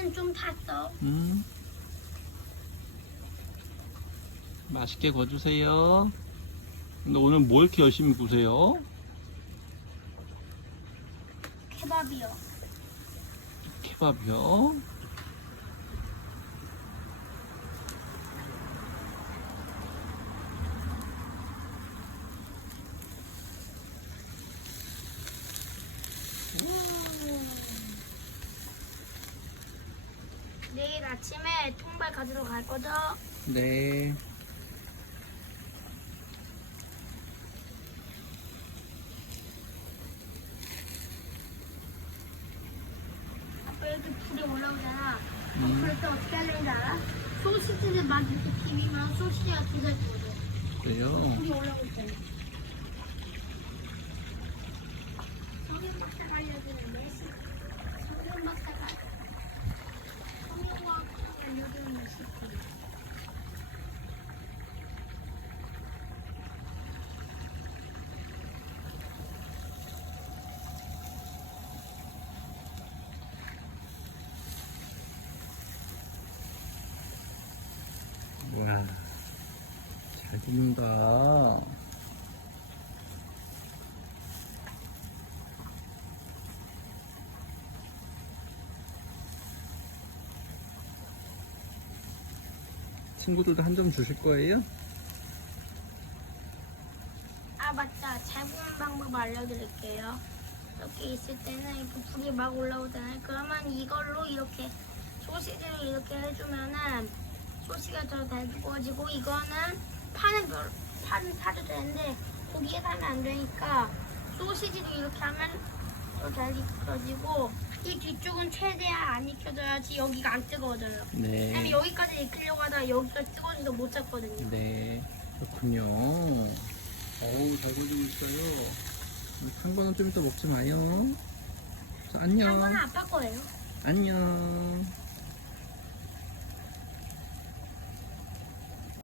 불은 좀 탔어. 음. 맛있게 구워주세요. 근데 오늘 뭐 이렇게 열심히 구세요? 케밥이요. 케밥이요? 내일 아침에 통발 가지러 갈 거죠? 네. 아빠 여기 불이 올라오잖아. 음. 그럴 때 어떻게 하는지 알아? 소시지를 막 이렇게 비비면 소시지가 뒤집거든. 그래요? 불이 올라오고 있잖아. 성현 박사가 알려주는 레시피. 성현 박사가 성형과학 알려주는 레시피. 와, 잘 굽는다. 친구들도 한 점 주실 거예요? 아 맞다 잘 보는 방법 알려드릴게요 이렇게 있을 때는 이렇게 불이 막 올라오잖아요 그러면 이걸로 이렇게 소시지를 이렇게 해주면은 소시가 더잘 구워지고 이거는 파는 별 파는 사도 되는데 고기에 사면 안 되니까 소시지도 이렇게 하면 더 잘 익혀지고 이 뒤쪽은 최대한 안 익혀져야지 여기가 안 뜨거워져요 왜냐면 네. 여기까지 익히려고 하다가 여기가 뜨거워져서 못 잡거든요 네. 그렇군요. 어우, 잘 구워지고 있어요. 탄 거는 좀 이따 먹지 마요. 자, 안녕. 한 거는 아빠 거예요 안녕.